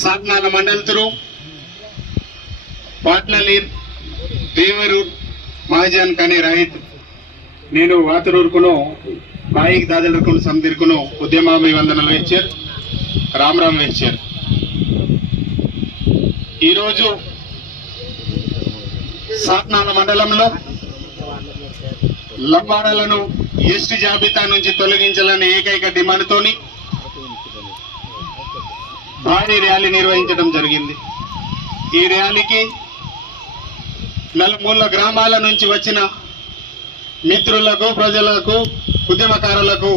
सातनाल मंडल through पाटलालीर देवरूर महाजन कने रहित నేను వాతరూరుకును బాయికి దాదలకును సందిర్కును ఉద్యమాభివందనలు వేచారు రామ్ వేచారు ఈరోజు సాత్నాల మండలంలో లంబాడలను ఎస్టీ జాబితా నుంచి తొలగించాలనే ఏకైక డిమాండ్తోని భారీ ర్యాలీ నిర్వహించడం జరిగింది. ఈ ర్యాలీకి నలుమూల గ్రామాల నుంచి వచ్చిన మిత్రులకు ప్రజలకు ఉద్యమకారులకు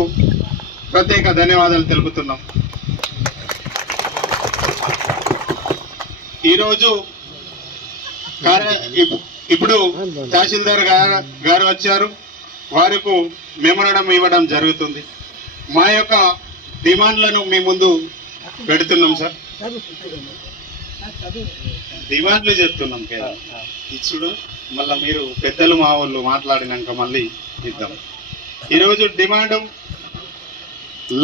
ప్రత్యేక ధన్యవాదాలు తెలుపుతున్నాం. ఈరోజు ఇప్పుడు తహసీల్దార్ గారు వచ్చారు, వారికి మెమోరాండం ఇవ్వడం జరుగుతుంది. మా యొక్క డిమాండ్లను మీ ముందు పెడుతున్నాం సార్. డిమాండ్లు చెప్తున్నాం కదా ఇచ్చుడు, మళ్ళీ మీరు పెద్దలు మా వాళ్ళు మాట్లాడినాక మళ్ళీ ఇద్దాం. ఈరోజు డిమాండ్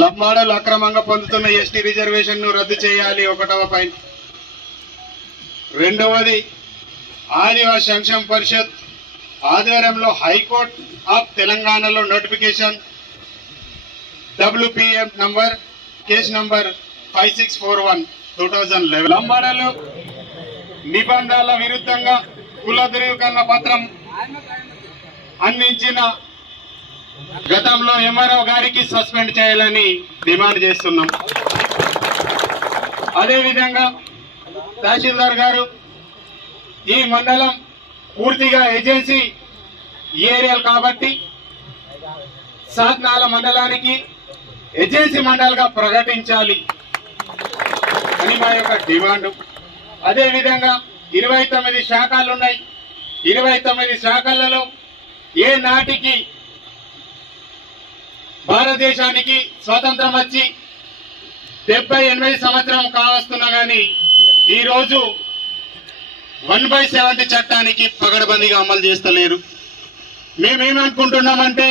లంబాడలు అక్రమంగా పొందుతున్న ఎస్టీ రిజర్వేషన్ ను రద్దు చేయాలి, 1వ పాయింట్. రెండవది ఆదివాసీ సంక్షేమ పరిషత్ ఆధ్వర్యంలో హైకోర్టు ఆఫ్ తెలంగాణలో notification WPM number case number 5641/2011 లంబాడలు నిబంధనల విరుద్ధంగా కుల ధృవీకరణ పత్రం అందించిన గతంలో MRO గారికి సస్పెండ్ చేయాలని డిమాండ్ చేస్తున్నాం. అదేవిధంగా తహసీల్దార్ గారు ఈ మండలం పూర్తిగా ఏజెన్సీ ఏరియాలు కాబట్టి సాత్నాల మండలానికి ఏజెన్సీ మండల్గా ప్రకటించాలి అని మా యొక్క డిమాండ్. అదేవిధంగా 29 శాఖలు ఉన్నాయి. 29 శాఖలలో ఏ నాటికి భారతదేశానికి స్వాతంత్రం వచ్చి 70-80 సంవత్సరం కావస్తున్నా కానీ ఈరోజు 1/70 చట్టానికి పగడబందీగా అమలు చేస్తలేరు. మేమేమనుకుంటున్నామంటే